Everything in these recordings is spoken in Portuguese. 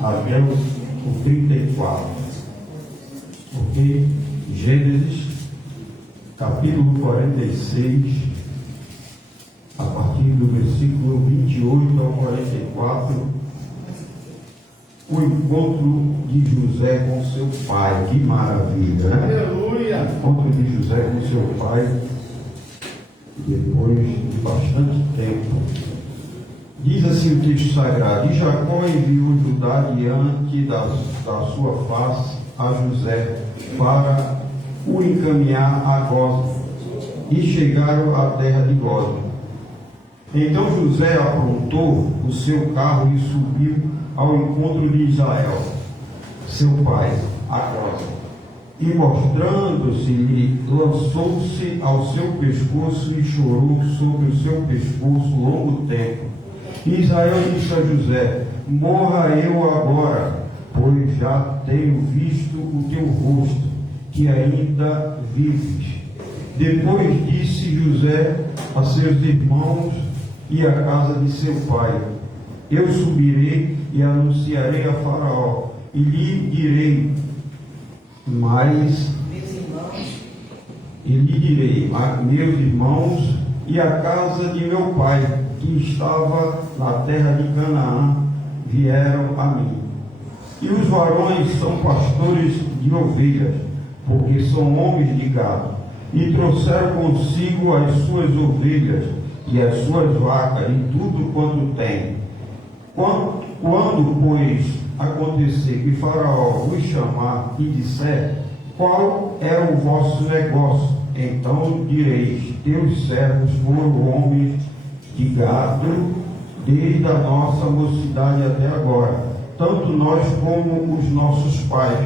até o 34. Ok? Gênesis, capítulo 46, a partir do versículo 28 ao 44. O encontro de José com seu pai, que maravilha, né? Aleluia! O encontro de José com seu pai, depois de bastante tempo. Diz assim o texto sagrado: e Jacó enviou Judá diante da sua face a José, para o encaminhar a Gósen, e chegaram à terra de Gósen. Então José aprontou o seu carro e subiu ao encontro de Israel, seu pai, a Gósen. E mostrando-se-lhe, lançou-se ao seu pescoço e chorou sobre o seu pescoço longo tempo. E Israel disse a José: morra eu agora, pois já tenho visto o teu rosto, que ainda vives. Depois disse José a seus irmãos e à casa de seu pai: eu subirei e anunciarei a Faraó, e lhe direi, meus irmãos e a casa de meu pai, que estava na terra de Canaã, vieram a mim. E os varões são pastores de ovelhas, porque são homens de gado, e trouxeram consigo as suas ovelhas e as suas vacas e tudo quanto têm. Quando, pois, acontecer que Faraó vos chamar e disser: qual é o vosso negócio? Então direis: teus servos foram homens de gado desde a nossa mocidade até agora, tanto nós como os nossos pais,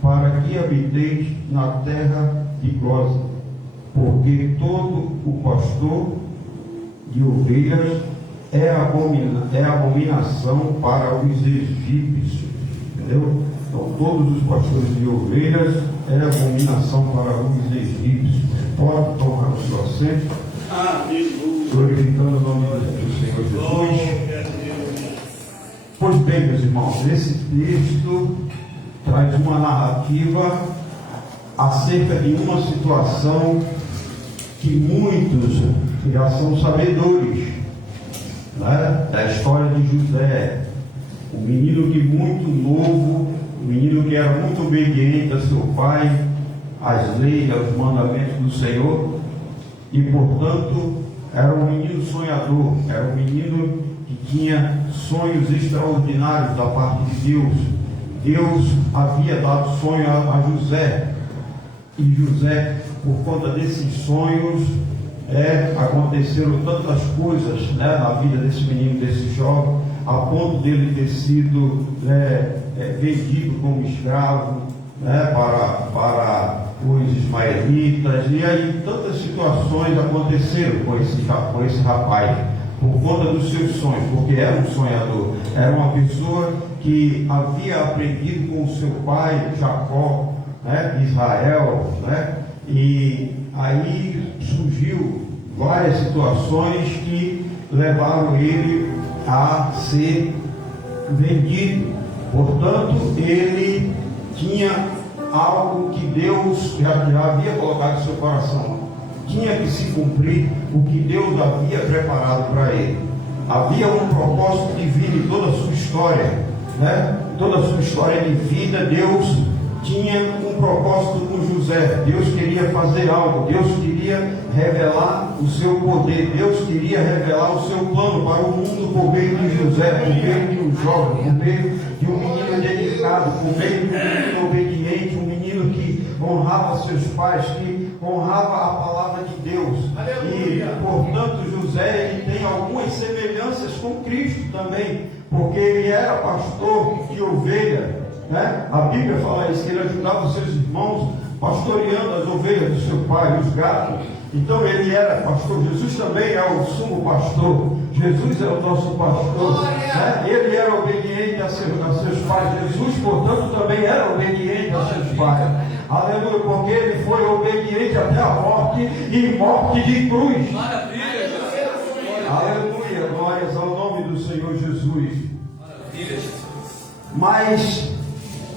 para que habiteis na terra de Gósen, porque todo o pastor de ovelhas é abominação para os egípcios. Entendeu? Então, todos os pastores de ovelhas é abominação para os egípcios. Pode tomar o seu assento. Glorificando o nome do Senhor Jesus. Pois bem, meus irmãos, esse texto traz uma narrativa acerca de uma situação que muitos já são sabedores, né, da história de José, um menino que muito novo, um menino que era muito obediente a seu pai, às leis, aos mandamentos do Senhor, e portanto era um menino sonhador, era um menino que tinha sonhos extraordinários da parte de Deus. Deus havia dado sonho a José, e José, por conta desses sonhos, aconteceram tantas coisas, né, na vida desse menino, desse jovem, a ponto dele ter sido vendido como escravo, né, para os ismaelitas, e aí tantas situações aconteceram com esse rapaz, por conta dos seus sonhos, porque era um sonhador, era uma pessoa que havia aprendido com o seu pai Jacó, né, Israel, né, e aí surgiu várias situações que levaram ele a ser vendido. Portanto, ele tinha algo que Deus já havia colocado em seu coração. Tinha que se cumprir o que Deus havia preparado para ele. Havia um propósito divino em toda a sua história, né? Toda a sua história de vida, Deus tinha um propósito com José. Deus queria fazer algo, Deus queria revelar o seu poder, Deus queria revelar o seu plano para o mundo por meio de José, por meio de um jovem, por meio de um menino dedicado, por meio de um menino obediente, um menino que honrava seus pais, que honrava a palavra de Deus. E portanto José, ele tem algumas semelhanças com Cristo também, porque ele era pastor de ovelha, né? A Bíblia fala isso, que ele ajudava os seus irmãos pastoreando as ovelhas do seu pai, os gatos. Então ele era pastor. Jesus também é o sumo pastor. Jesus é o nosso pastor, né? Ele era obediente a seus pais. Jesus, portanto, também era obediente a seus pais. Aleluia, porque ele foi obediente até a morte, e morte de cruz. Aleluia, glórias ao nome do Senhor Jesus. Mas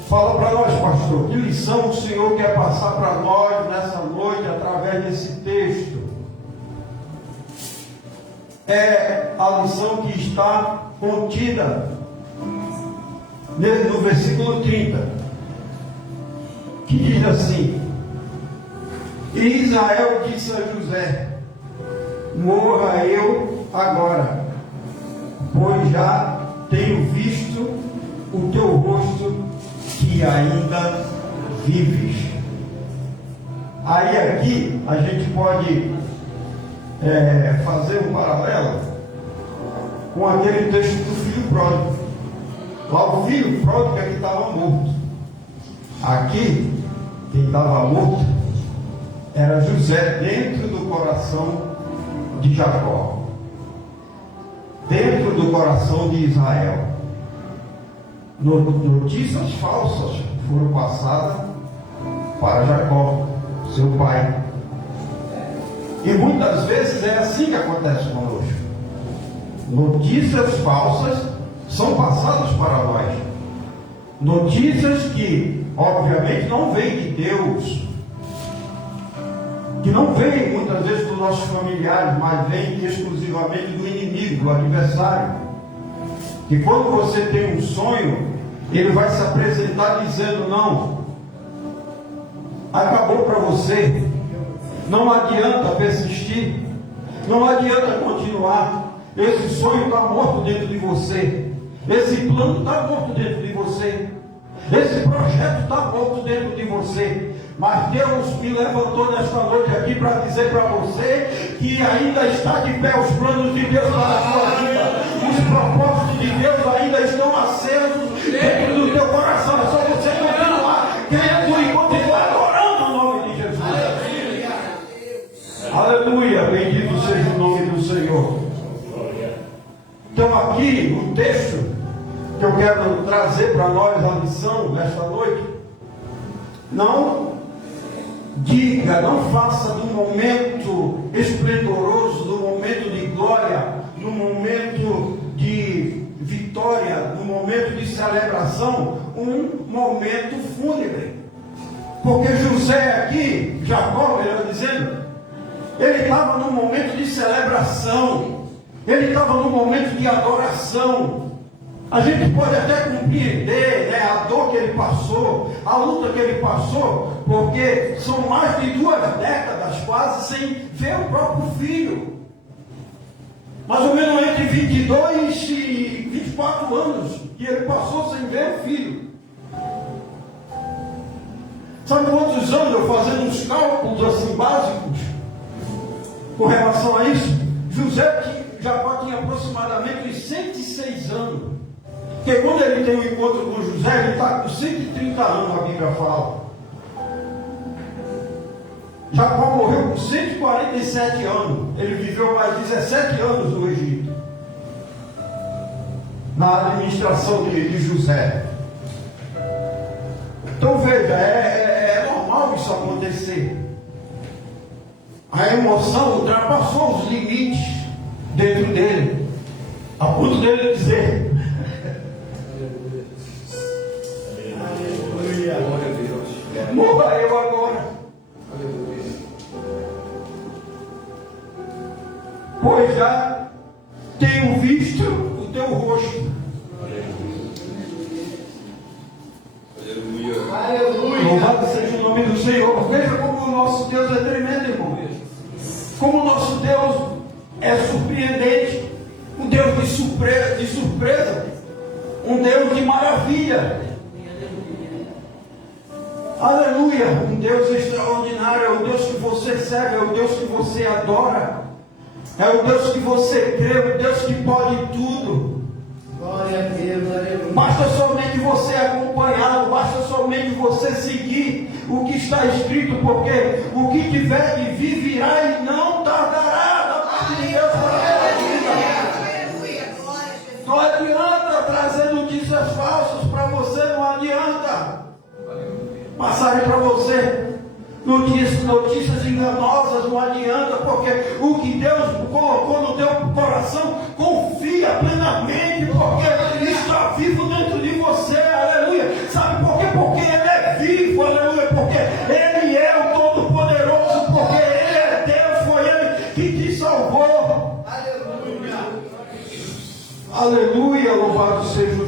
fala para nós, pastor, que lição o Senhor quer passar para nós nessa noite através desse texto? É a lição que está contida no versículo 30, que diz assim: e Israel disse a José: morra eu agora, pois já tenho visto o teu rosto que ainda vives. Aí aqui a gente pode fazer um paralelo com aquele texto do filho pródigo. Lá o filho pródigo é que estava morto. Aqui, quem estava morto era José, dentro do coração de Jacó, dentro do coração de Israel. Notícias falsas foram passadas para Jacó, seu pai. E muitas vezes é assim que acontece conosco. Notícias falsas são passadas para nós. Notícias que, obviamente, não vêm de Deus, que não vêm muitas vezes dos nossos familiares, mas vêm exclusivamente do inimigo, do adversário. Que quando você tem um sonho, ele vai se apresentar dizendo: não, acabou para você, não adianta persistir, não adianta continuar, esse sonho está morto dentro de você, esse plano está morto dentro de você, esse projeto está morto dentro de você. Mas Deus me levantou nesta noite aqui para dizer para você que ainda está de pé os planos de Deus para a sua vida. Os propósitos de Deus ainda estão acesos dentro do teu coração. É só você continuar crendo e continuar adorando o nome de Jesus. Aleluia, bendito seja o nome do Senhor. Então aqui o texto que eu quero trazer para nós, a lição nesta noite: não diga, não faça do momento esplendoroso, do momento de glória, no momento de vitória, no momento de celebração, um momento fúnebre. Porque José aqui, Jacó, melhor dizendo, ele estava num momento de celebração, ele estava num momento de adoração. A gente pode até compreender, né, a dor que ele passou, a luta que ele passou, porque são mais de 2 décadas quase sem ver o próprio filho. Mais ou menos entre 22 e 24 anos que ele passou sem ver o filho. Sabe quantos anos eu fazendo uns cálculos assim básicos com relação a isso? Jacó tinha aproximadamente uns 106 anos. Porque quando ele tem um encontro com José, ele está com 130 anos, a Bíblia fala. Jacó morreu com 147 anos. Ele viveu mais 17 anos no Egito, na administração de José. Então veja, é normal isso acontecer. A emoção ultrapassou os limites dentro dele, a ponto dele dizer: morra eu agora, pois já tenho visto o teu rosto. Aleluia. Louvado seja o nome do Senhor. Veja como o nosso Deus é tremendo, irmão. Como o nosso Deus é surpreendente, um Deus de surpresa, um Deus de maravilha. Aleluia, um Deus extraordinário, é o Deus que você serve, é o Deus que você adora, é o Deus que você crê, é o Deus que pode tudo. Glória a Deus, aleluia. Basta somente você acompanhá-lo, basta somente você seguir o que está escrito, porque o que tiver de vir virá e não tardará da parte de Deus para a vida. Não adianta trazer notícias falsas para você, não adianta passarem para você notícias enganosas, não adianta, porque o que Deus colocou no teu coração, confia plenamente, porque Ele está vivo dentro de você.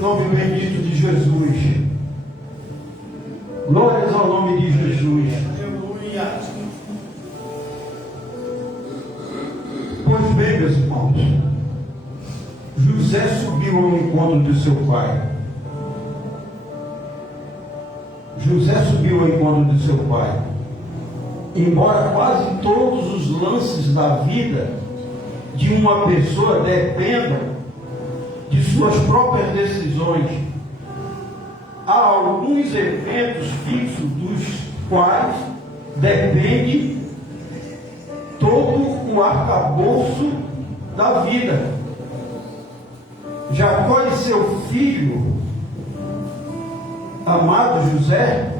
nome bendito de Jesus. Glórias ao nome de Jesus. Aleluia. Pois bem, meus irmãos, José subiu ao encontro de seu pai. José subiu ao encontro de seu pai. Embora quase todos os lances da vida de uma pessoa dependam de suas próprias decisões, há alguns eventos fixos dos quais depende todo o arcabouço da vida. Jacó e seu filho amado José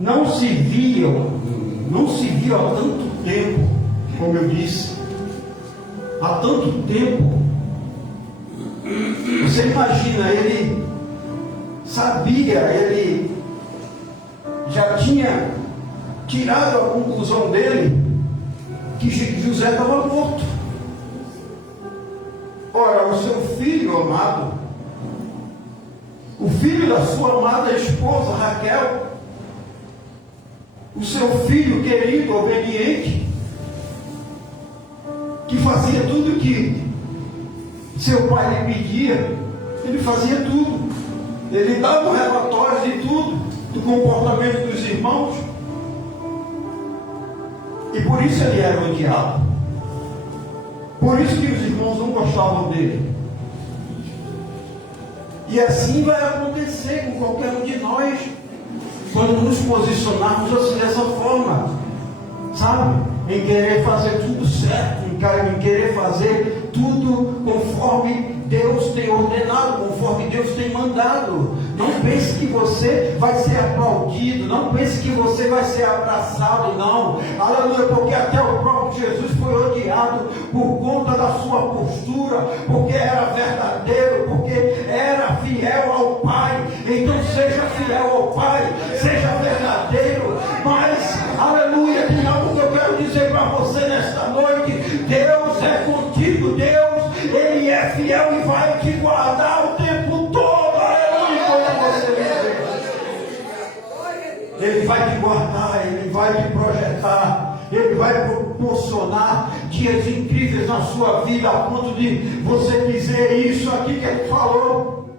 não se viam há tanto tempo, como eu disse, há tanto tempo. Você imagina, ele sabia, ele já tinha tirado a conclusão dele que José estava morto. Ora, o seu filho amado, o filho da sua amada esposa Raquel, o seu filho querido, obediente, que fazia tudo que seu pai lhe pedia, ele fazia tudo, ele dava relatórios de tudo, do comportamento dos irmãos, e por isso ele era odiado, por isso que os irmãos não gostavam dele. E assim vai acontecer com qualquer um de nós, quando nos posicionarmos assim dessa forma, sabe? Em querer fazer tudo certo, em querer fazer tudo conforme Deus tem ordenado, conforme Deus tem mandado. Não pense que você vai ser aplaudido, não pense que você vai ser abraçado, não. Aleluia, porque até o próprio Jesus foi odiado por conta da sua postura, porque era verdadeiro, porque era fiel ao Pai. Então seja fiel ao Pai, seja verdadeiro. Mas, aleluia, tem algo que eu quero dizer para você nesta noite: Deus é contigo, Deus, Ele é fiel e vai te guardar o tempo todo. Aleluia, quando você viver. Ele vai te guardar, Ele vai te projetar, Ele vai proporcionar dias incríveis na sua vida, a ponto de você dizer isso aqui que Ele falou.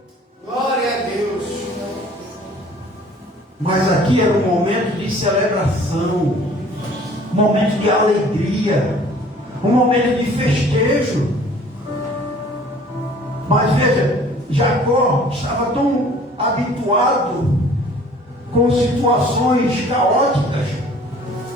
Glória a Deus. Mas aqui era um momento de celebração, um momento de alegria, um momento de festejo. Mas veja, Jacó estava tão habituado com situações caóticas,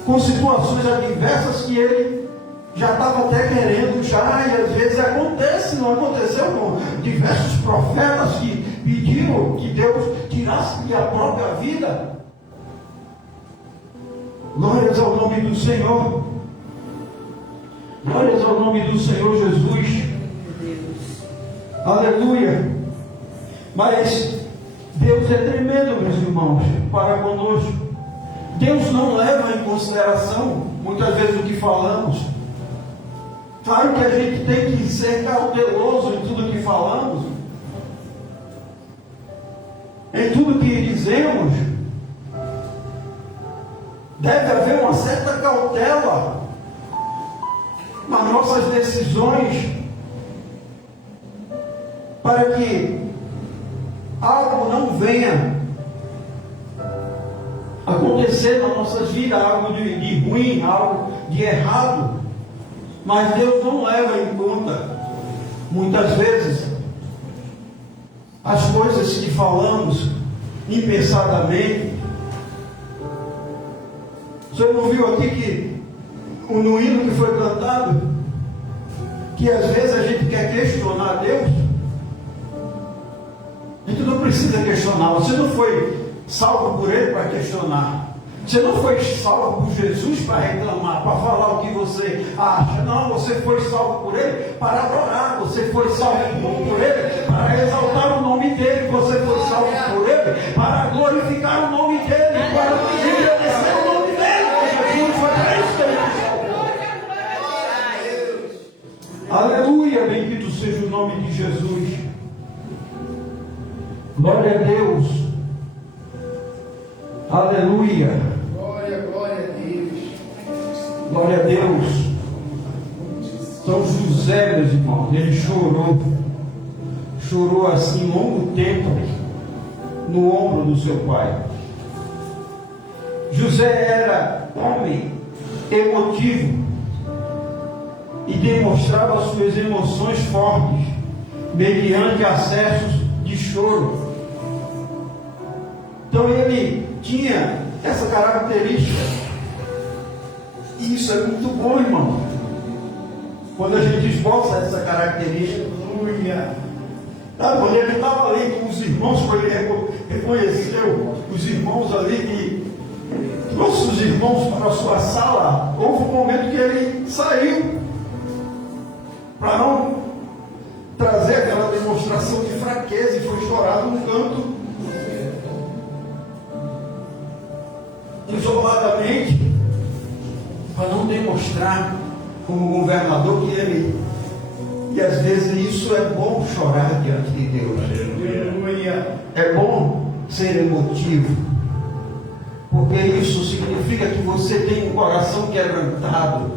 com situações adversas, que ele já estava até querendo já, e às vezes acontece, não aconteceu com diversos profetas que pediram que Deus tirasse a própria vida. Glórias ao nome do Senhor. Glórias ao nome do Senhor Jesus. Aleluia. Mas Deus é tremendo, meus irmãos, para conosco. Deus não leva em consideração muitas vezes o que falamos. Claro que a gente tem que ser cauteloso em tudo que falamos, em tudo que dizemos. Deve haver uma certa cautela nas nossas decisões, para que algo não venha acontecer nas nossas vidas, algo de ruim, algo de errado. Mas Deus não leva em conta, muitas vezes, as coisas que falamos impensadamente. Você não viu aqui que no hino que foi cantado, que às vezes a gente quer questionar Deus? A gente não precisa questionar. Você não foi salvo por Ele para questionar. Você não foi salvo por Jesus para reclamar, para falar o que você acha. Não, você foi salvo por Ele para adorar. Você foi salvo por Ele para exaltar o nome dEle. Você foi salvo por Ele para glorificar o nome dEle, para engrandecer o nome dEle. Jesus foi para isso que Ele foi salvo. Aleluia, bendito seja o nome de Jesus. Glória a Deus. Aleluia. Glória, glória a Deus. Glória a Deus. São José, meus irmãos, ele chorou assim longo tempo no ombro do seu pai. José era homem emotivo e demonstrava suas emoções fortes mediante acessos de choro. Então ele tinha essa característica, e isso é muito bom, irmão, quando a gente esboça essa característica. Quando ele estava ali com os irmãos, quando ele reconheceu os irmãos ali que trouxe os irmãos para a sua sala, houve um momento que ele saiu para não trazer aquela demonstração de fraqueza e foi chorado num canto, isoladamente, para não demonstrar como governador que ele. E às vezes isso é bom, chorar diante de Deus. É bom ser emotivo, porque isso significa que você tem um coração quebrantado.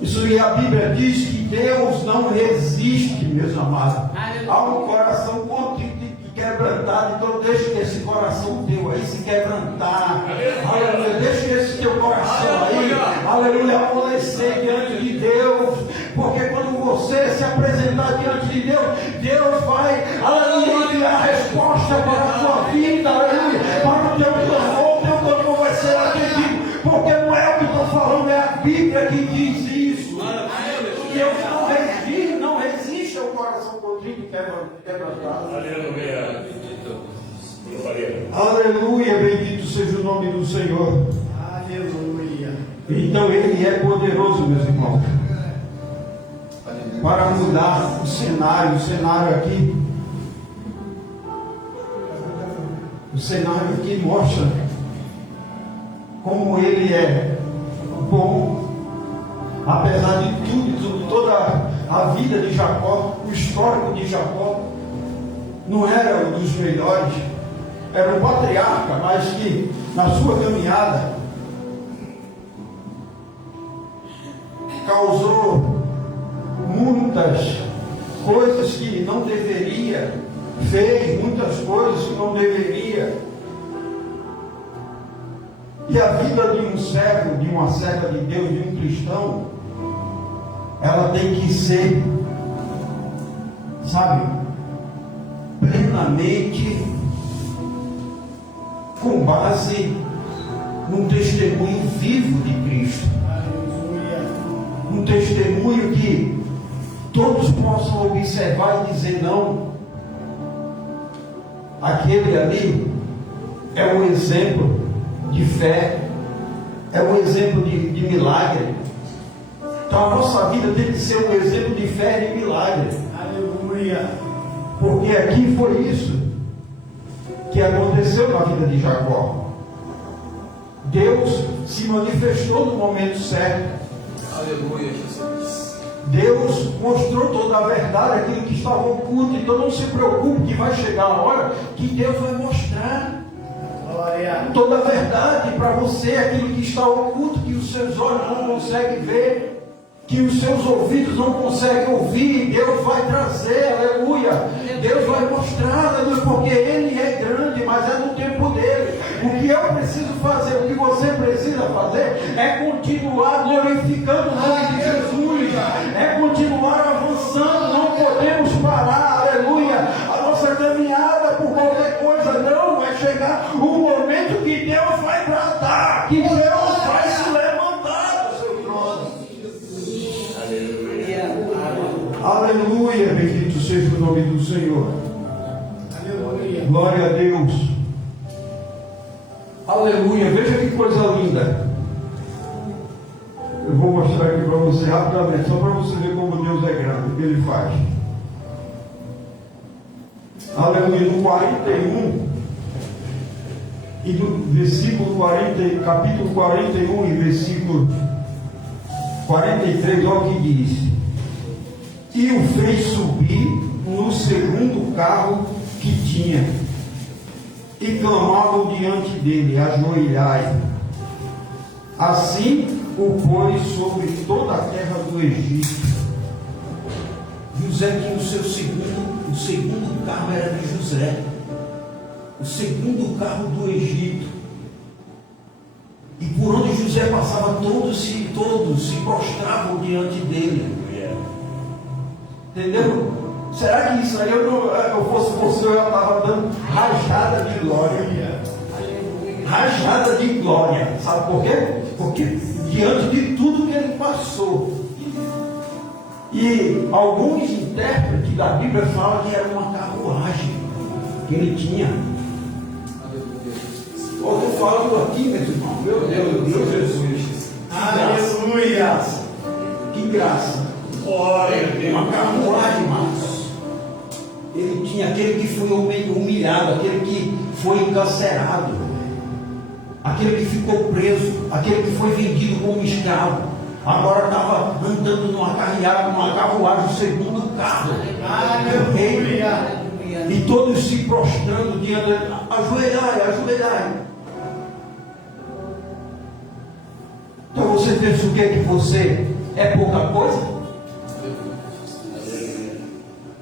Isso, e a Bíblia diz que Deus não resiste, meus amados, a um coração contrito e quebrantado. Então deixa que esse coração teu aí se quebrantar. Aleluia. Deixa esse teu coração aí, aleluia, amolecer diante de Deus. Porque quando você se apresentar diante de Deus, Deus vai, aleluia, enviar a resposta para a sua vida, aleluia, para o teu clamor vai ser atendido. Porque não é o que estou falando, é a Bíblia que diz isso. Deus não resiste ao coração contrito e quebrantado. Aleluia. Aleluia, bendito seja o nome do Senhor. Aleluia. Então ele é poderoso, meus irmãos, para mudar o cenário aqui. O cenário aqui mostra como ele é bom, apesar de tudo, toda a vida de Jacó, o histórico de Jacó não era um dos melhores, era um patriarca, mas que na sua caminhada causou muitas coisas que não deveria, fez muitas coisas que não deveria. E a vida de um servo, de uma serva de Deus, de um cristão, ela tem que ser, sabe, plenamente com base num testemunho vivo de Cristo. Um testemunho que todos possam observar e dizer: não, aquele ali é um exemplo de fé, é um exemplo de milagre. Então a nossa vida tem que ser um exemplo de fé e de milagre. Aleluia. Porque aqui foi isso que aconteceu na vida de Jacó. Deus se manifestou no momento certo. Aleluia, Jesus. Deus mostrou toda a verdade, aquilo que estava oculto. Então não se preocupe que vai chegar a hora que Deus vai mostrar toda a verdade para você, aquilo que está oculto, que os seus olhos não conseguem ver, que os seus ouvidos não conseguem ouvir. Deus vai trazer, aleluia. Deus vai mostrar, aleluia, porque Ele é grande, mas é no tempo dele. O que eu preciso fazer, o que você precisa fazer, é continuar glorificando o nome de Jesus, é continuar avançando, não podemos parar, aleluia, a nossa caminhada por qualquer coisa, não, vai chegar um momento que Deus vai tratar, que Deus vai se levantar do seu trono. Aleluia, bendito seja o nome do Senhor. Aleluia. Glória a Deus. Aleluia, veja que coisa linda. Eu vou mostrar aqui para você rapidamente, só para você ver como Deus é grande, o que Ele faz. Aleluia, no 41 e do versículo 40, capítulo 41 e versículo 43, olha o que diz: e o fez subir no segundo carro que tinha, e clamavam diante dele: ajoelhai. Assim o pôs sobre toda a terra do Egito. José tinha o segundo carro era de José. O segundo carro do Egito. E por onde José passava, todos se prostravam diante dele. Entendeu? Será que isso aí, eu fosse você, eu estava dando rajada de glória. Rajada de glória. Sabe por quê? Porque diante de tudo que ele passou. E alguns intérpretes da Bíblia falam que era uma carruagem que ele tinha. Eu estou falando aqui, meus irmãos, meu Deus, Jesus. Aleluia. Que graça. Uma carruagem, irmãos. Ele tinha aquele que foi humilhado, aquele que foi encarcerado, aquele que ficou preso, aquele que foi vendido como escravo. Agora estava andando numa carruagem, o segundo carro. Aleluia. E todos se prostrando diante dele. Ajoelhai. Então você pensa o que você é pouca coisa?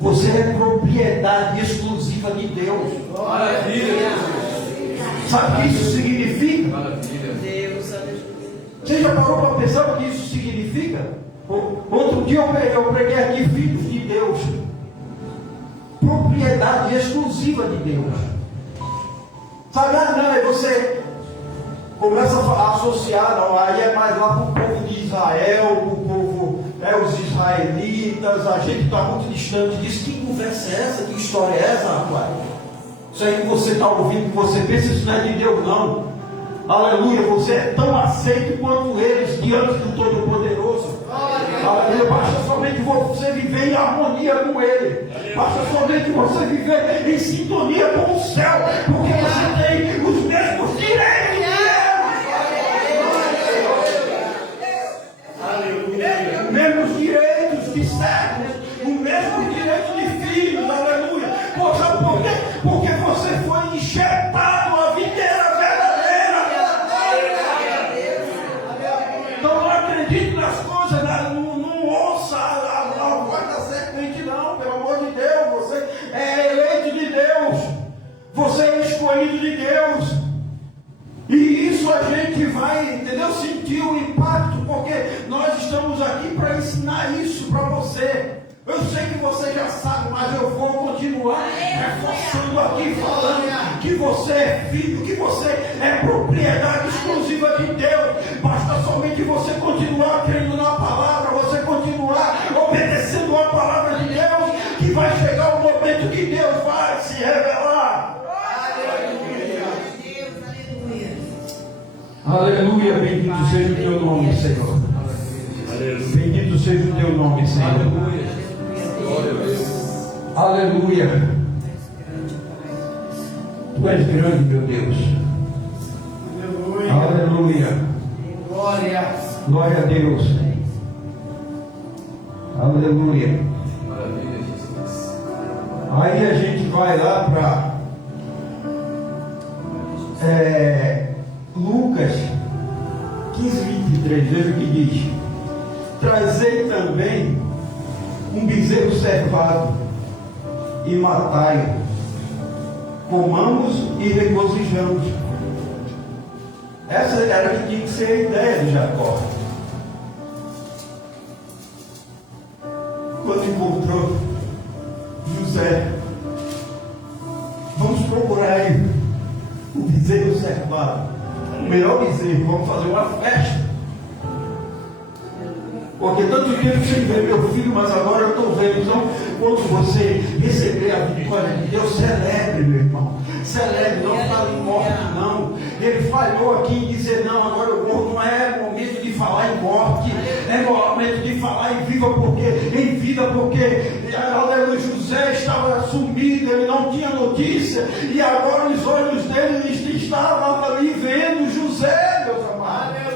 Você é propriedade exclusiva de Deus. Maravilha. Sabe o que isso significa? Maravilha. Você já parou para pensar o que isso significa? Outro dia eu preguei aqui: filhos de Deus, propriedade exclusiva de Deus. Sabe, aí você começa a associar, não, aí é mais lá para o povo de Israel, para o povo, os israelitas, a gente está muito distante disso. Que conversa é essa? Que história é essa, rapaz? Isso aí que você está ouvindo, que você pensa, isso não é de Deus, não. Aleluia, você é tão aceito quanto eles diante do Todo-Poderoso. Aleluia, basta somente você viver em harmonia com Ele. Basta somente você viver em sintonia com o céu, porque você tem os mesmos direitos de Deus. Os mesmos direitos de servos, o mesmo direito de filhos. Aleluia. Sabe por quê? Porque você foi injetado a videira verdadeira. Então não acredite nas coisas, não ouça a voz da serpente, não, pelo amor de Deus. Você é eleito de Deus, você é escolhido de Deus, e isso a gente vai, entendeu? Sentir o impacto, porque nós estamos aqui para ensinar isso para você. Eu sei que você já sabe, mas eu vou continuar reforçando aqui, falando que você é filho, que você é propriedade exclusiva de Deus. Basta somente você continuar crendo na palavra, você continuar obedecendo a palavra de Deus, que vai chegar o momento que Deus vai se revelar. Aleluia, bendito seja o teu nome, Senhor. Bendito seja o teu nome, Senhor. Aleluia. Tu és grande, meu Deus. Aleluia. Glória. Glória a Deus. Aleluia. Maravilha, Jesus. Aí a gente vai lá para Lucas 15:23. Veja o que diz: trazei também um bezerro cevado e matai-o, comamos e regozijamos. Essa era que tinha que ser a ideia de Jacó. Quando encontrou José, vamos procurar aí o bezerro cevado, o melhor bezerro, vamos fazer uma festa. Porque tanto tempo sem ver meu filho, mas agora eu estou vendo. Então, quando você receber a vitória de Deus, celebre, meu irmão. Celebre, não fale em morte, não. Ele falhou aqui em dizer: não, agora eu morro. Não é momento de falar em morte, é momento de falar em vida, porque aleluia, José estava sumido, ele não tinha notícia, e agora os olhos dele estavam ali vendo José, meus amados.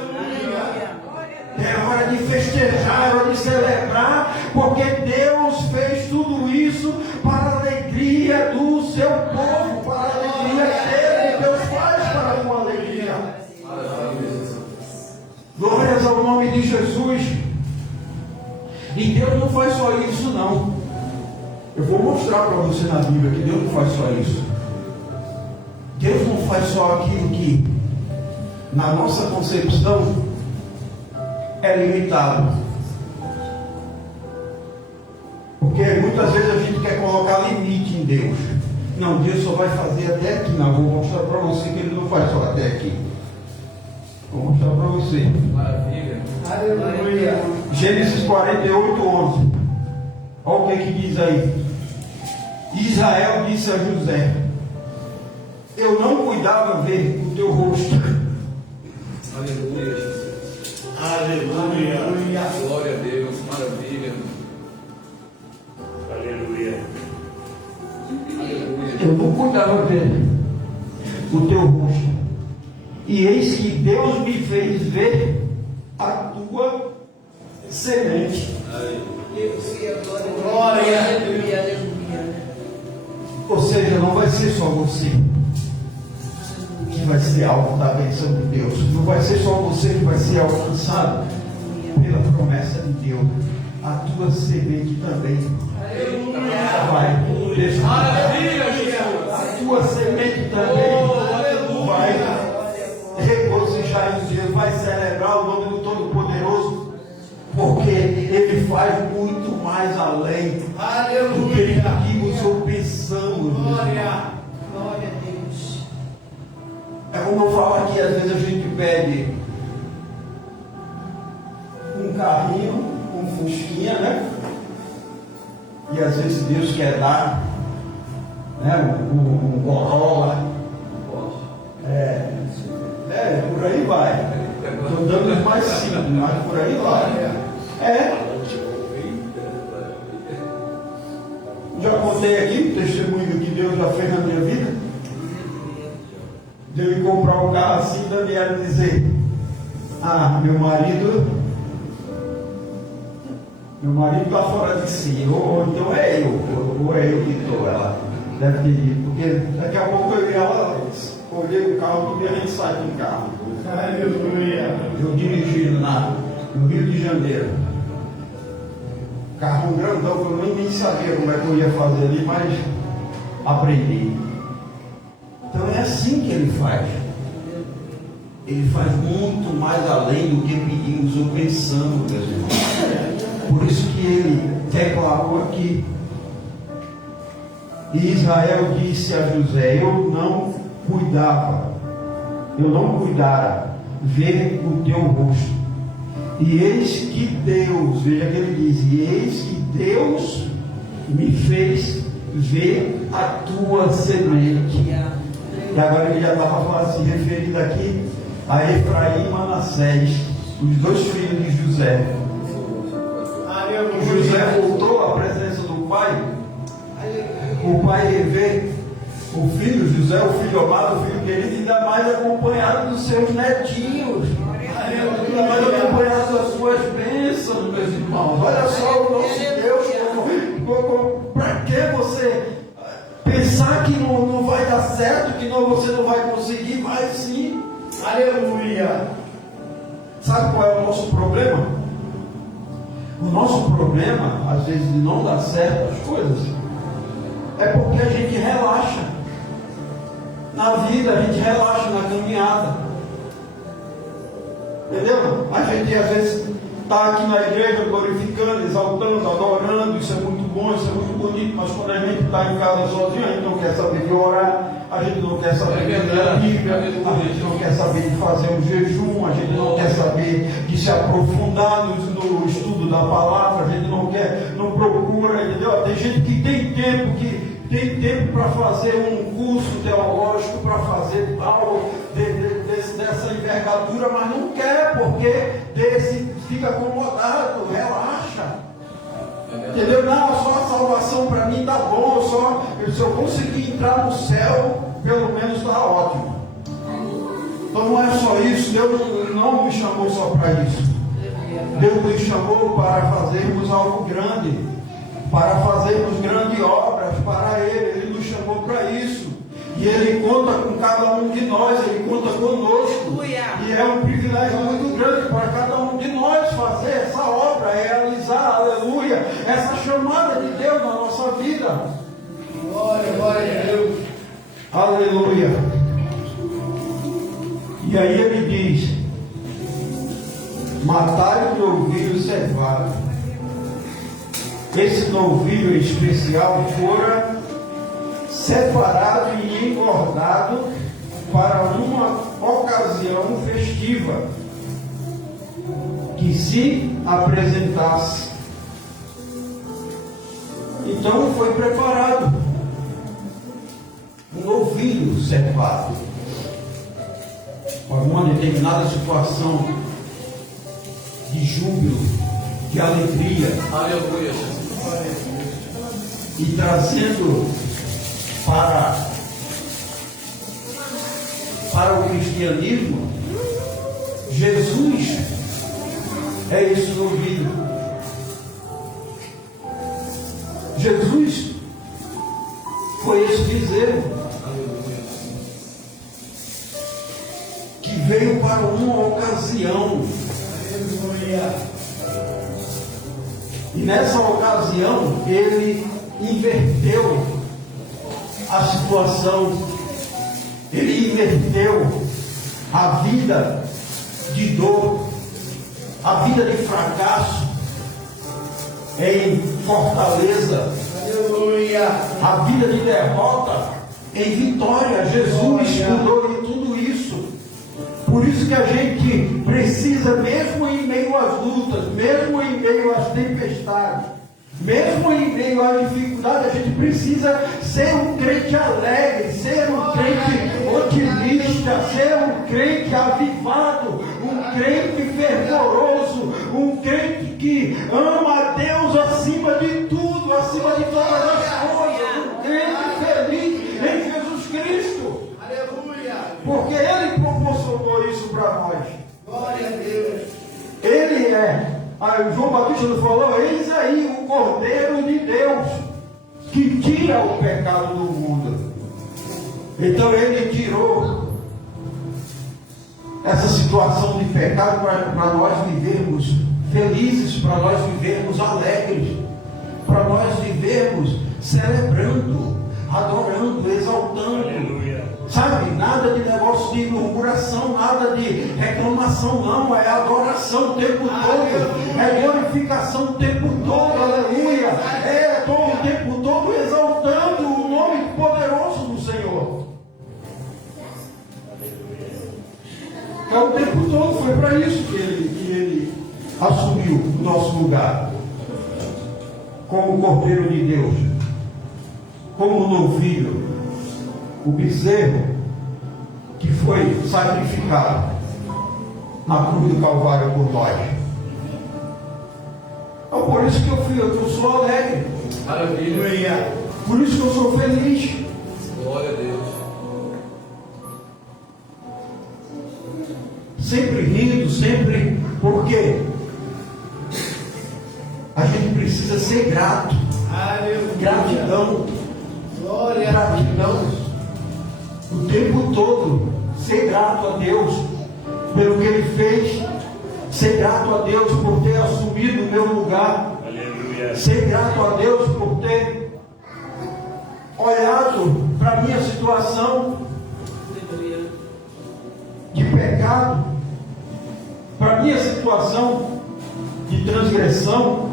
É hora de festejar, é hora de celebrar, porque Deus fez tudo isso para a alegria do seu povo, para a alegria dele. de Jesus. E Deus não faz só isso, não. Eu vou mostrar para você na Bíblia que Deus não faz só isso. Deus não faz só aquilo que, na nossa concepção, é limitado. Porque muitas vezes a gente quer colocar limite em Deus. Não, Deus só vai fazer até aqui. Não, vou mostrar para você que Ele não faz só até aqui. Vou mostrar para você. Maravilha. Aleluia. Gênesis 48, 11. Olha o que diz aí. Israel disse a José: eu não cuidava ver o teu rosto. Aleluia, Jesus. Aleluia. Glória a Deus. Maravilha. Aleluia. Aleluia. Eu não cuidava ver o teu rosto. E eis que Deus me fez ver a tua semente. Glória. Ou seja, não vai ser só você que vai ser alvo da bênção de Deus. Não vai ser só você que vai ser alcançado pela promessa de Deus. A tua semente também vai. Maravilha, Jesus. A tua semente também vai regozijar em Deus, vai celebrar o nome do Todo-Poderoso, porque Ele faz muito mais além do que pedimos ou pensamos. Glória. Glória a Deus. É como eu falo aqui, às vezes a gente pede um carrinho, um fusquinha, né? E às vezes Deus quer dar, né? Um Corolla. Por aí vai. Estou dando mais simples, mas por aí vai. Já contei aqui o testemunho que Deus já fez na minha vida. De eu ir comprar um carro assim, da minha dizer: meu marido está fora de si, ou então é eu, ou é eu que estou. Ela deve ter dito, porque daqui a pouco eu e ela olhei o carro e a gente sai com o carro. Aleluia. Eu dirigindo no Rio de Janeiro, carro grandão, que eu nem sabia como é que eu ia fazer ali, mas aprendi. Então é assim que Ele faz. Ele faz muito mais além do que pedimos ou pensamos, meus irmãos. Por isso que Ele declarou aqui. E Israel disse a José: eu não cuidara ver o teu rosto. E eis que Deus, veja que ele diz: e eis que Deus me fez ver a tua semente. E agora ele já estava se referindo aqui a Efraim e Manassés, os dois filhos de José. José voltou à presença do pai. O pai revê o filho José, o filho amado, o filho querido, ainda mais acompanhado dos seus netinhos, ainda mais acompanhado das suas bênçãos, meus irmãos. Olha só o nosso Deus. Para que você pensar que não vai dar certo, que você não vai conseguir? Vai sim. Aleluia. Sabe qual é o nosso problema? O nosso problema, às vezes, de não dar certo as coisas, é porque a gente relaxa na vida, a gente relaxa na caminhada. Entendeu? A gente às vezes está aqui na igreja glorificando, exaltando, adorando, isso é muito bom, isso é muito bonito, mas quando a gente está em casa sozinho, a gente não quer saber de orar, a gente não quer saber de ler a Bíblia, a gente não quer saber de fazer um jejum, a gente não quer saber de se aprofundar no estudo da palavra, a gente não procura, entendeu? Tem gente que tem tempo para fazer um curso teológico, para fazer algo dessa envergadura, mas não quer, porque fica acomodado, relaxa. Entendeu? Não, só a salvação para mim está bom, se eu conseguir entrar no céu, pelo menos está ótimo. Então não é só isso, Deus não me chamou só para isso. Deus me chamou para fazermos algo grande, para fazermos grandes obras para Ele. Ele nos chamou para isso. E Ele conta com cada um de nós, Ele conta conosco. Aleluia. E é um privilégio muito grande para cada um de nós fazer essa obra, realizar, aleluia, essa chamada de Deus na nossa vida. Glória, glória a Deus. Aleluia. E aí ele diz: matai o novilho cevado. Esse novilho especial fora separado e engordado para uma ocasião festiva que se apresentasse. Então foi preparado um novilho cevado para uma determinada situação de júbilo, de alegria, Aleluia, Jesus. e trazendo para o cristianismo, Jesus é esse novilho. Jesus foi esse bezerro Aleluia. que veio para uma ocasião. Aleluia. E nessa ocasião ele inverteu a situação, ele inverteu a vida de dor, a vida de fracasso em fortaleza, Aleluia. a vida de derrota em vitória. Jesus mudou em tudo isso. Por isso que a gente precisa, mesmo em meio às lutas, mesmo em meio às tempestades, mesmo em meio à dificuldade, a gente precisa ser um crente alegre, ser um crente otimista, ser um crente avivado, um crente fervoroso, um crente que ama a Deus acima de tudo, acima de todas as coisas, um crente feliz em Jesus Cristo, Aleluia. porque Ele proporcionou isso para nós. Glória a Deus. Ele é, aí o João Batista não falou, eis aí o Cordeiro de Deus, que tira o pecado do mundo. Então ele tirou essa situação de pecado para nós vivermos felizes, para nós vivermos alegres, para nós vivermos celebrando, adorando, exaltando. Sabe, nada de negócio de murmuração, nada de reclamação, não, é adoração o tempo todo, é glorificação o tempo todo, aleluia, é todo o tempo todo exaltando o nome poderoso do Senhor. É o tempo todo, foi para isso que ele assumiu o nosso lugar, como Cordeiro de Deus, como novilho, o bezerro que foi sacrificado na cruz do Calvário por nós. É por isso que eu sou alegre, Aleluia. por isso que eu sou feliz. Glória a Deus. Sempre rindo, sempre, porque a gente precisa ser grato. Aleluia. Gratidão, Glória a gratidão. O tempo todo, ser grato a Deus pelo que Ele fez, ser grato a Deus por ter assumido o meu lugar, ser grato a Deus por ter olhado para a minha situação de pecado, para a minha situação de transgressão.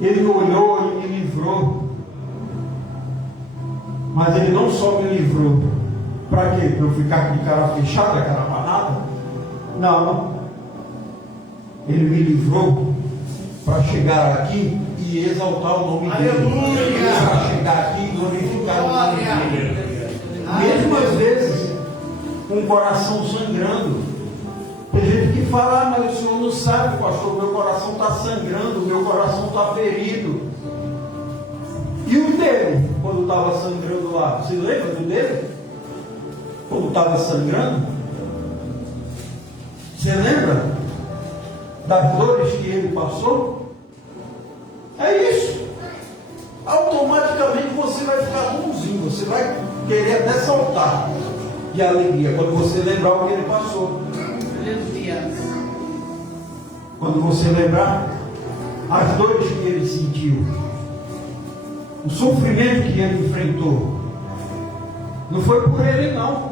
Ele olhou e me livrou. Mas Ele não só me livrou, para quê? Para eu ficar de cara fechada, cara amarrada? Não. Ele me livrou para chegar aqui e exaltar o nome dele. Aleluia. Para chegar aqui e glorificar o nome dele. Mesmo às vezes, com o coração sangrando. Tem gente que fala, ah, mas o senhor não sabe, pastor, meu coração está sangrando, meu coração está ferido. E o dele, quando estava sangrando lá? Você lembra do dele? Quando estava sangrando? Você lembra das dores que ele passou? É isso. Automaticamente você vai ficar bonzinho, você vai querer até saltar de alegria quando você lembrar o que ele passou. Aleluia. Quando você lembrar as dores que ele sentiu, o sofrimento que ele enfrentou, não foi por ele não,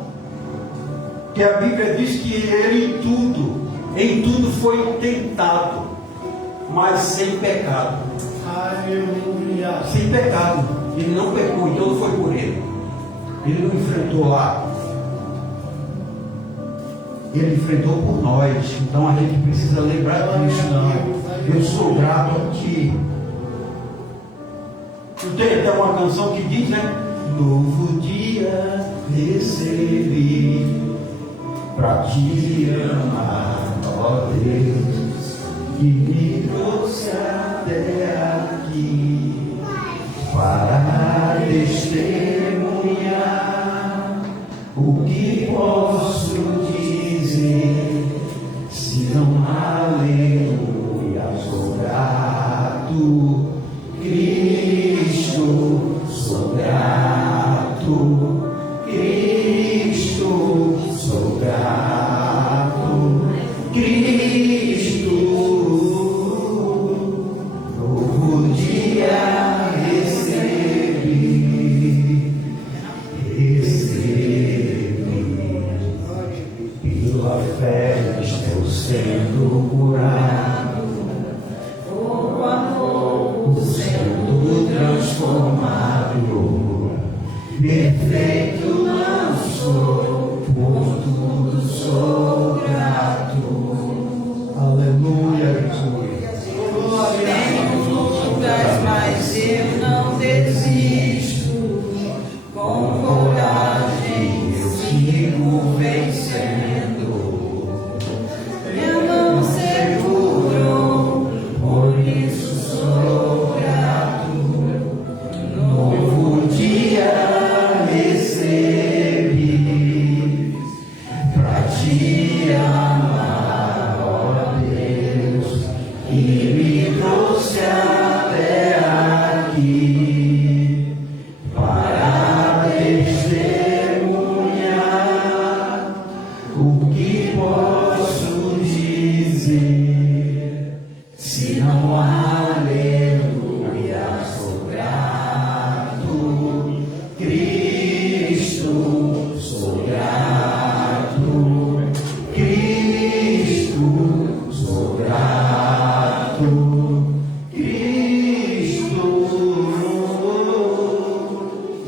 que a Bíblia diz que ele em tudo foi tentado, mas sem pecado. Aleluia. Sem pecado, ele não pecou, então não foi por ele, ele não enfrentou lá, ele enfrentou por nós. Então a gente precisa lembrar disso. Não, eu sou grato a ti. Tem até uma canção que diz, né? Novo dia recebi pra te amar, ó Deus, que me trouxe até aqui para testemunhar. O que posso dizer se não aleluia? Sou grato, Cristo, sou grato, Cristo, sou grato, Cristo. Novo dia recebi, pela fé estou sendo curado, pouco a pouco sendo transformado, perfeito não sou, por tudo sou grato. Aleluia, Jesus. Tenho lutas, mas eu não desisto. Com coragem eu sigo vencendo. Eu não seguro, por isso sou grato. Novo dia recebi pra te amar, ó Deus, que me trouxe até aqui para testemunhar. O que posso dizer se não aleluia? Sou grato, Cristo, sou grato, Cristo, sou grato, Cristo.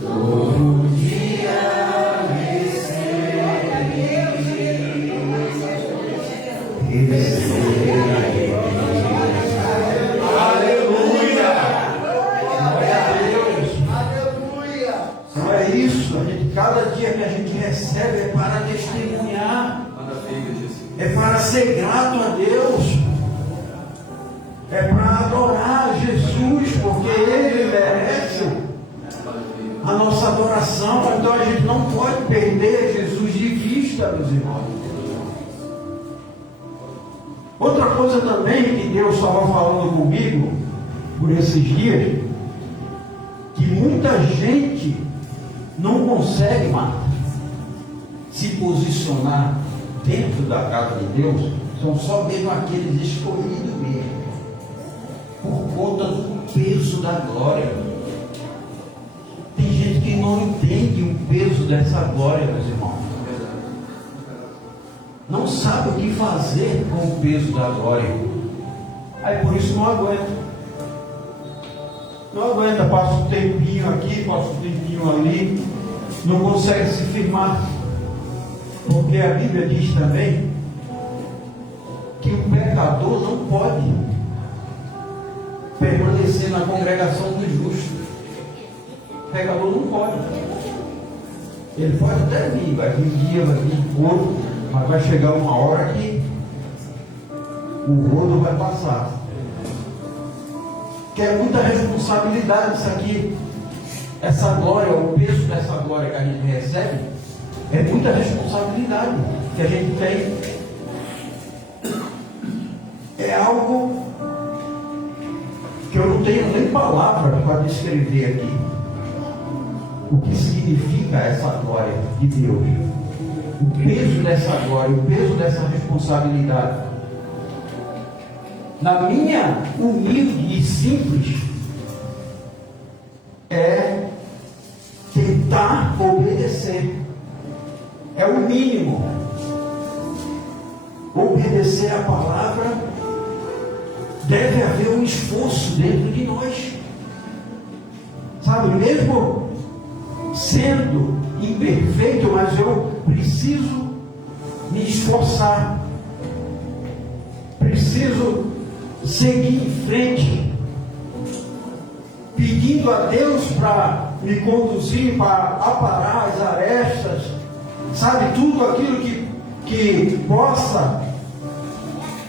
Novo dia Aleluia! Glória a Deus! Aleluia. Não é isso, cada dia que a gente recebe é para testemunhar, Manda figa, Jesus. é para ser grato a Deus, é para adorar Jesus, porque Ele merece a nossa adoração. Então a gente não pode perder Jesus de vista, meus irmãos. Outra coisa também que Deus estava falando comigo por esses dias, que muita gente não consegue mais se posicionar dentro da casa de Deus, são só mesmo aqueles escolhidos mesmo, por conta do peso da glória. Tem gente que não entende o peso dessa glória, meus irmãos. Não sabe o que fazer com o peso da glória. Aí por isso não aguenta. Não aguenta, passa um tempinho aqui, passa um tempinho ali, não consegue se firmar. Porque a Bíblia diz também que o pecador não pode permanecer na congregação dos justos. O pecador não pode. Ele pode até vir, vai vir dia, vai vir outro, mas vai chegar uma hora que o rodo vai passar. Que é muita responsabilidade isso aqui. Essa glória, o peso dessa glória que a gente recebe, é muita responsabilidade que a gente tem. É algo que eu não tenho nem palavras para descrever aqui. o que significa essa glória de Deus, o peso dessa glória, o peso dessa responsabilidade. Na minha humilde e simples, é tentar obedecer. É o mínimo. Obedecer a palavra, deve haver um esforço dentro de nós. Sabe, mesmo sendo imperfeito, mas eu preciso me esforçar. Preciso seguir em frente, pedindo a Deus para me conduzir, para aparar as arestas, sabe, tudo aquilo que possa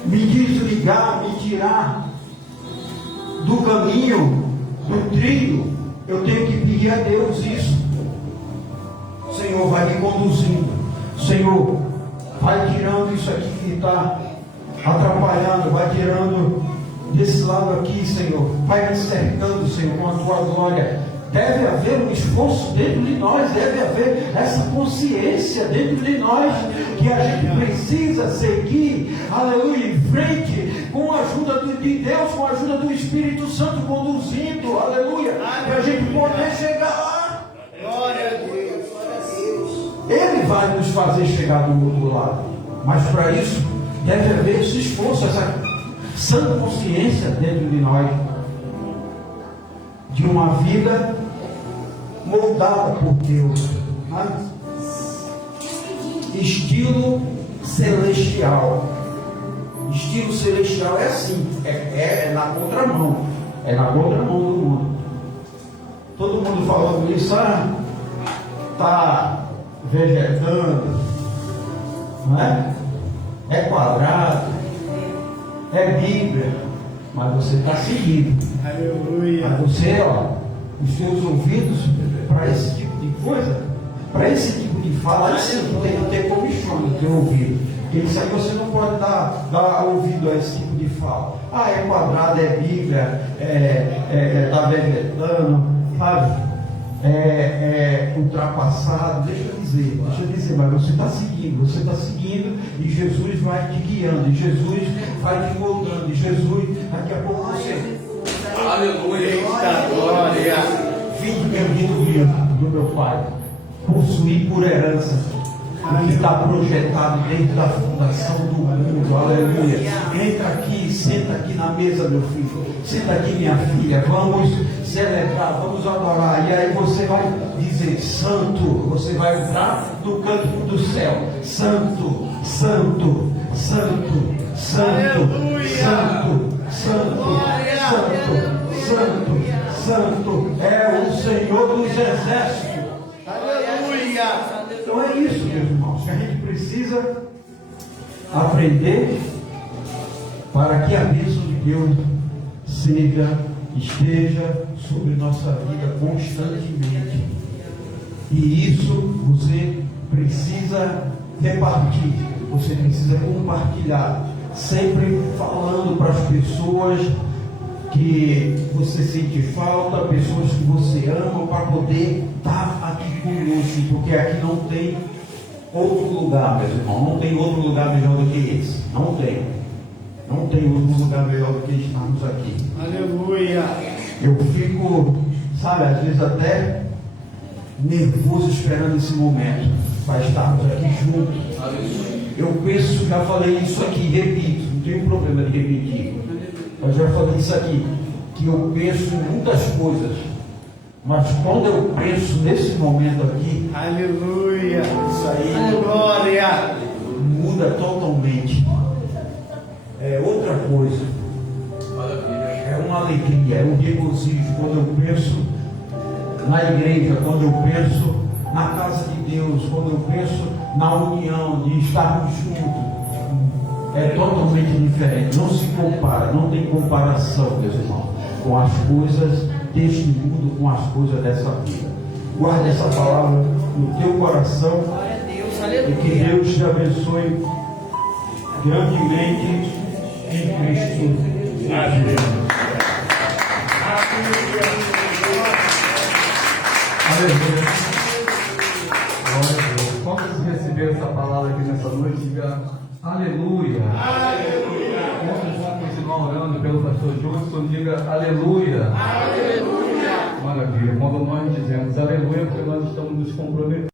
me desligar, me tirar do caminho, do trilho. Eu tenho que pedir a Deus isso. O Senhor vai me conduzindo, o Senhor vai tirando isso aqui que está atrapalhando, vai tirando desse lado aqui, Senhor, vai me cercando, Senhor, com a tua glória. Deve haver um esforço dentro de nós, deve haver essa consciência dentro de nós, que a gente precisa seguir, aleluia, em frente, com a ajuda de Deus, com a ajuda do Espírito Santo conduzindo, aleluia, para a gente poder chegar lá. Glória a Deus, glória a Deus. Ele vai nos fazer chegar do outro lado, mas para isso deve haver esse esforço, essa sã consciência dentro de nós, de uma vida moldada por Deus, né? Estilo celestial. Estilo celestial é assim, é na contramão, é na contramão do mundo. Todo mundo falando isso, está vegetando, não é? É quadrado, é Bíblia, mas você está seguindo. Aleluia. Mas você, os seus ouvidos para esse tipo de coisa, para esse tipo de fala, sim, tem que ter comichão no teu ouvido. Porque isso aí você não pode dar ouvido a esse tipo de fala. É quadrado, é Bíblia, está vegetando, sabe? Ultrapassado. Deixa eu dizer, mas você está seguindo, e Jesus vai te guiando, e Jesus vai te moldando, e Jesus, daqui a pouco você. Aleluia. Eita glória. Filho bendito do meu Pai, possuir por herança o que está projetado dentro da fundação do mundo. Aleluia. Entra aqui, senta aqui na mesa, meu filho. Senta aqui, minha filha. Vamos celebrar, vamos adorar. E aí você vai dizer: Santo. Você vai entrar no canto do céu. Santo, Santo, Santo, Santo, Santo, Santo, Santo, Santo. É o Senhor dos exércitos. Aleluia. Então é isso, meus irmãos, que a gente precisa aprender para que a bênção de Deus esteja sobre nossa vida constantemente. E isso você precisa repartir, você precisa compartilhar, sempre falando para as pessoas que você sente falta, pessoas que você ama, para poder estar aqui conosco, porque aqui não tem outro lugar, meus irmãos, não tem outro lugar melhor do que esse, não tem outro lugar melhor do que estarmos aqui. Aleluia. Eu fico, sabe, às vezes até nervoso esperando esse momento, para estarmos aqui juntos. Eu penso, já falei isso aqui, repito, não tenho problema de repetir. Eu já falei isso aqui, que eu penso em muitas coisas, mas quando eu penso nesse momento aqui, aleluia, isso aí, glória, muda totalmente. É outra coisa, é uma alegria, é um regozijo quando eu penso na igreja, quando eu penso na casa de Deus, quando eu penso na união, de estarmos juntos. É totalmente diferente, não se compara, não tem comparação, meus irmãos, com as coisas deste mundo, com as coisas dessa vida. Guarde essa palavra no teu coração. Glória a Deus, E aleluia. que Deus te abençoe grandemente em Cristo. Amém. Aleluia. Glória a Deus. Quantos receberam essa palavra aqui nessa noite? Diga aleluia. Aleluia. Quantos vão continuar orando pelo pastor Johnson? Diga aleluia. Aleluia. Maravilha. Quando nós dizemos aleluia, porque nós estamos nos comprometendo.